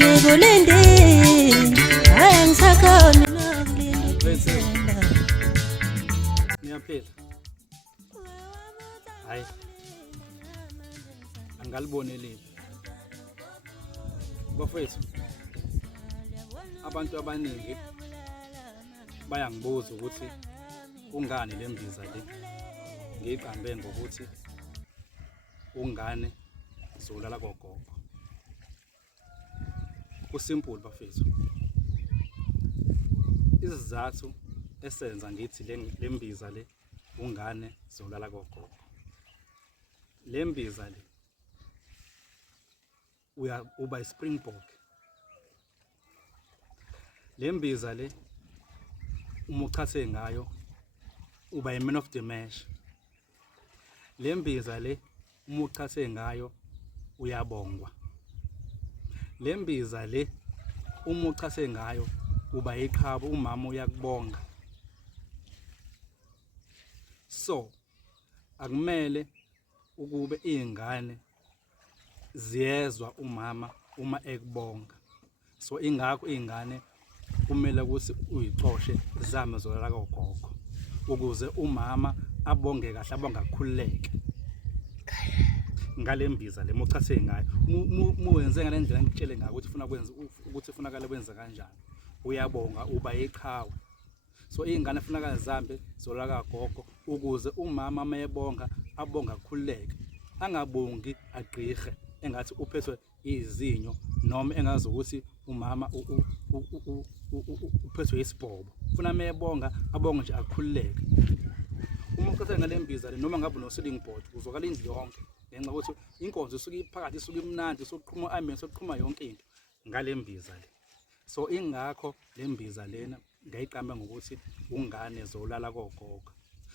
ngikulinde hayi angisakhoni nokulinda Niyaphila. Hayi. Angaliboneleli. Bafethu. Abantu abaningi bayangibuza ukuthi ungane lembiza le. Ngiqambe ngokuthi ungane zolala kogogo. Kusimple bafethu. Isizathu esenza ngithi lembiza le ungane zolala kogogo. Lembiza le uba ispringbok. Lembiza le uma uchathe ngayo uba man of the match. Lembiza le uma uchathe ngayo uyabongwa. Lembiza le uma uchathe ngayo uba iqhabo umama uyakubonga. So akumele ukube izingane ziyezwa umama uma ekubonga. So ingakho izingane kumele ukuthi uyixoshe zame zolala kogogo ukuze umama abonge kahle abangakhululeke ngalembiza le mochathe ngayo muwenze ngalendlela ngitshele ngayo ukuthi ufuna kwenza ukuthi ufunakala kwenza kanjani uyabonga uba iqhawe. So izingane kufuneka zambe zolala kogogo ukuze umama mayebonga abonga khululeke angabongi agqirhe engathi uphethwe izinyo noma engazi ukuthi umama uphethwe isibhobo. Ufuna mayebonga abonge nje akhululeke. Uma uchathe ngalembiza le noma ngabe no-ceiling board uzokala indlu yonke ngenxa ukuthi inkonzo isuke iphakathi isuke imnandi sokuqhuma amen sokuqhuma yonke into ngalembiza le. So ingakho lembiza lena ngayiqamba ngokuthi ungane zolala kogogo.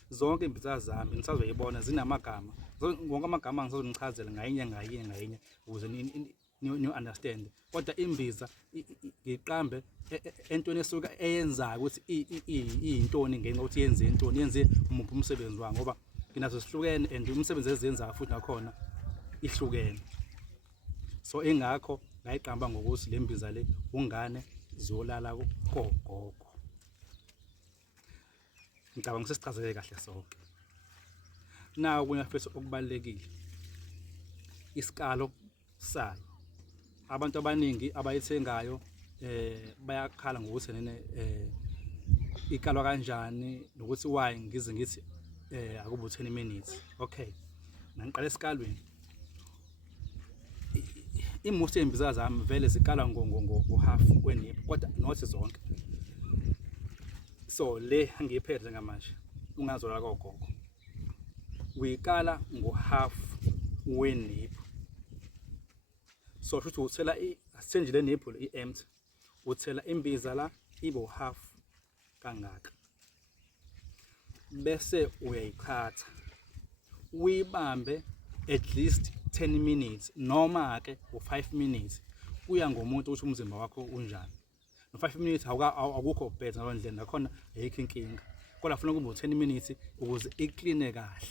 Zonke imbiza zami nisazoyibona zinamagama. Wonke amagama ngizozichazela ngayinye ukuze ni understand. Kodwa imbiza ngiqambe entweni esuka eyenzayo ukuthi iyintoni ngenxa ukuthi yenze intoni yenze umuphi umsebenzi wayo ngoba nginazo sihlukene and umsebenzi ezenzayo futhi nakhona ihlukene. So ingakho ngayiqamba ngokuthi lembiza le ungane zolala kogogo. Ngicabanga sesichazeke kahle sonke. Nawu kunyafethu okubalekile. Isikalo sayo. Abantu abaningi abayithengayo bayakhala ngokuthi nene ikalwa kanjani nokuthi why ngize ngithi akubo 10 minutes. Okay. Nangiqala esikalweni. Imost embiza zami vele zikala ngo half wenipho kodwa not zonke. So le ngiyiphethe ngamanje ungazolala kogogo. Uyikala ngo half wenipho. So futhi uthela asenjile nipple i-empty. Uthela imbiza la ibo half kangaka. Bese uyayikhatha. Uyibambe at least 10 minutes noma ke u5 minutes kuya ngomuntu ukuthi umzimba wakho unjani. No5 minutes awukho bad ngalendlela nakhona ayikho inkinga. Kodwa ufuna kube u10 minutes ukuze ikline kahle.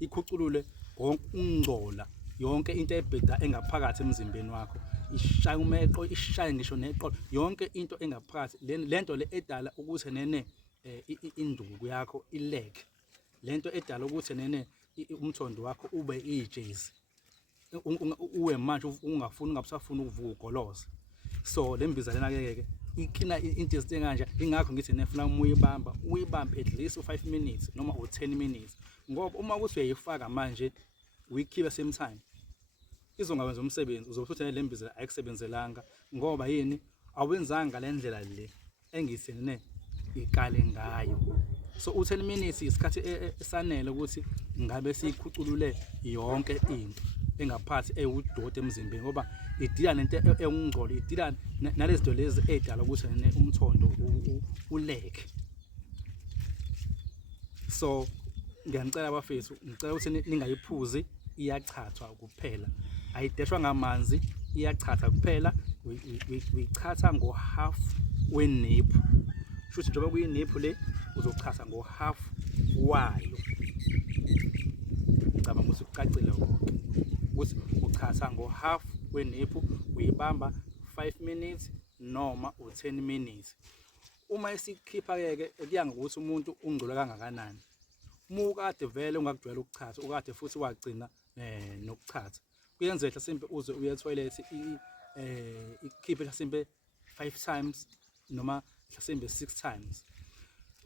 Ikhuculule konke ungcola yonke into ebheda engaphakathi emzimbeni wakho. Ishaya umeqo, ishaye ngisho neqolo. Yonke into engaphakathi lento le edala ukuthi nene induku yakho ileke. Lento edala ukuthi nene umthondo wakho ube ijezi. Uwe manje ungafuni ungabusafuna ukuvuka ugoloza. So lembiza lena ke iklina into ezinganje ingakho ngithi nefuna uyibambe at least u5 minutes noma u10 minutes. Ngoba uma ukuthi uyayifaka manje uyikhipha same time izongawenza umsebenzi uzothatha lembiza ayikusebenzelanga ngoba yini awenzanga ngalendlela le engithenene ikale ngayo. So u10 minutes isikhathi esanele ukuthi ngabe sikhuculule yonke into engaphathi ewudoti emzimbeni ngoba idila nento engungcolo idila nalezi zinto lezi edala ukuthi umthondo uleke. So ngiyanicela abafethu ngicela ukuthi ningayiphuzi iyachathwa kuphela ayideshwa ngamanzi iyachatha kuphela uyichatha ngo half wenipho. Futhi njengoba kuyinipho le uzochatha ngo half wayo. Ngicabanga ukuthi kucacile konke ukuthi uchatha ngo half wenipho uyibamba u5 minutes noma u10 minutes. Uma isikhipha-ke kuya ngokuthi umuntu ungcola kangakanani. Uma ukade vele ungakujwayela ukuchatha, ukade futhi wagcina nokuchatha, kuyenzeka mhlawumbe uze uye etoilet ikhiphe mhlawumbe 5 times noma mhlawumbe 6 times.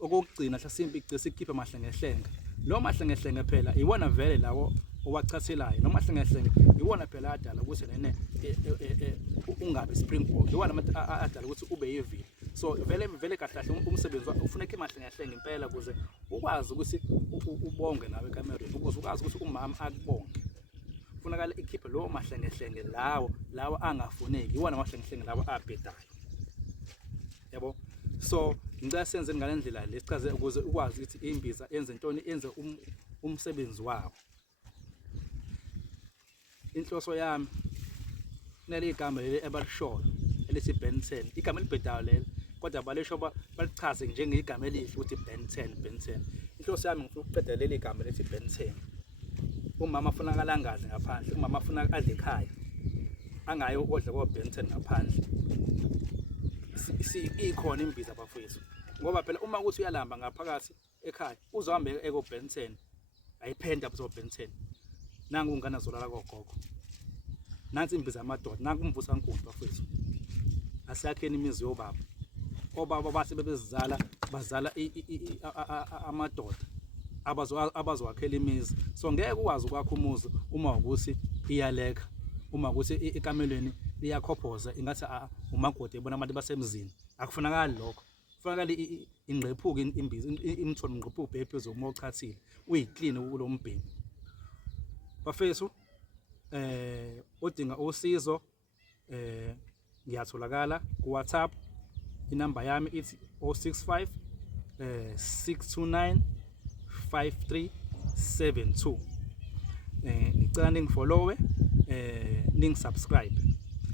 Okugcina mhlawumbe igcisa ikhiphe mahlengehlenge. Lo mahlengehlenge phela iwona vele lawo owachathelayo, noma mahlengehlenge iwona phela adala ukuthi nene ungabe springbok, iwona adala ukuthi ube yivili. So vele kahle kahle umsebenzi ufuneka imahlengehlenge impela ukuze ukwazi ukuthi ubonge nawe ekamereni, ukuze ukwazi ukuthi umama akubonge. Kufunakala ikhiphe lo mahlengehlenge lawo angafuneki, iwona mahlengehlenge lawo abhedayo. Yabo? So ngicela senze ngalendlela le sichaze ukuze ukwazi ukuthi imbiza yenze intoni, yenze umsebenzi wawo. Inhloso yami nele igama leli ebalishoyo elithi Ben 10, igama elibhedayo lelo, kodwa balisho balichaze njengegama elihle ukuthi Ben 10. Inhloso yami ngifuna ukuqeda leli gama elithi Ben 10. Umama afuna akalangaze ngaphandle, umama afuna adle ekhaya, angayo ukudla kwa Ben 10 ngaphandle. Ikhona imbiza bafowethu, ngoba phela uma ukuthi uyalamba ngaphakathi ekhaya uzohamba eko Ben 10, ayiphenda buzo Ben 10. Nangu ungane zolala kogogo, nansi imbiza amadoda, nangu umvusa nkulu bafowethu. Asiyakheni imizi yobaba, obaba bathi bebezizala bazala amadoda abazowakhela imizi. So ngeke ukwazi ukwakha umuzi uma ukuthi iyaleka, uma ukuthi ekamelweni liyakhophoza ingathi umagoti ebona abantu basemzini. Akufunakali lokho, kufunakala ingqephuka imbiza, imtholo ngqephuka ubheke phezulu uma uchathile, uyiclean kulo mbhemi. Bafethu udinga usizo ngiyatholakala ku WhatsApp, inamba yami ithi 065 629 5372. Ngicela ningifollowe, ningisubscribe.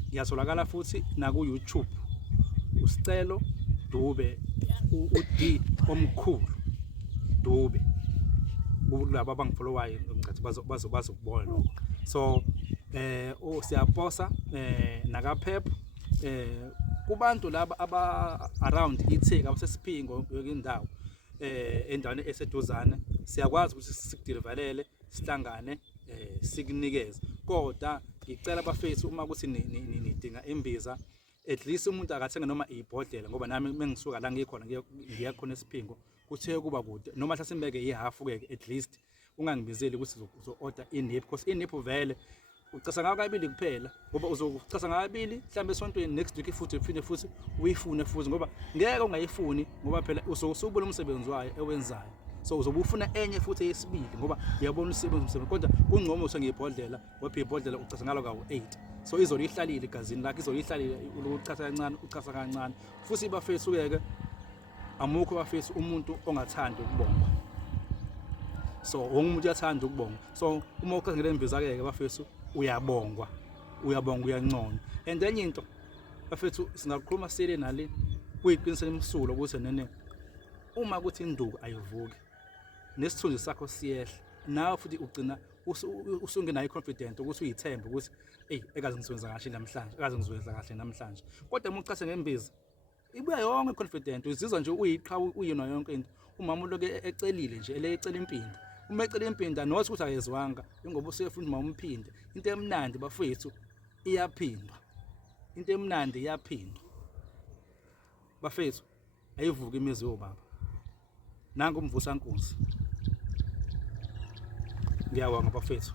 Ngiyatholakala futhi na ku YouTube, usicelo Dube, u-D omkhulu Dube. Kulabo abangifollowayo ngicathi bazokubona lokho. So siyaposa nakaphepha kubantu laba around iTheka abasesiphingo indawo endaweni eseduzane, siyakwazi ukuthi sikudeliverele, sihlangane sikunikeze. Kodwa ngicela bafethu uma ukuthi nidinga imbiza, at least umuntu akathenge noma ibhodlela, ngoba nami mengisuka la ngikhona ngiya khona esiphingo kuthe kuba kude, noma mhlawumbe ke ihalf-ke at least ungangibizeli ukuthi uzo-order iniphu, because iniphu vele ucasa ngayo kabili kuphela, ngoba uzocasa ngayo kabili mhlambe esontweni, next week futhi uphinde futhi uyifune futhi, ngoba ngeke ungayifuni ngoba phela usubona umsebenzi wayo ewenzayo. So uzobe ufuna enye futhi eyesibili ngoba uyabona umsebenzi, kodwa kungcono usenge ibhodlela, ngoba ibhodlela ucasa ngalo kawu8. So izolihlalile igazini lakhe, izolihlalile ukucasa kancane, ucasa kancane. Futhi bafethu-ke amukho bafethu umuntu ongathandi ukubongwa. So wonke umuntu uyathanda ukubongwa. So uma ukhangela imbiza-ke bafethu uyabongwa, uyanconywa. And enye into bafethu singakhuluma sile nale kuyiqinisela imsulo ukuthi nene uma kuthi induku ayivuki nesithunzi sakho siyehla, nawe futhi ugcina usungenayo confident ukuthi uyithembe ukuthi ekaze ngisebenza kahle namhlanje, ekaze ngisebenza kahle namhlanje. Kodwa uma ucase ngembiza ibuya yonke confident, uzizwa nje uyiqhawe uyina yonke into. Umama uloke ecelile nje, ecela impinda. Uma ecela impinda nothi ukuthi ayezwanga, ngoba usefuna uma umphinde. Into emnandi bafethu iyaphindwa, into emnandi iyaphindwa bafethu. Ayivuka imizi yobaba, nangu umvusa nkunzi. Ngiyabonga bafethu.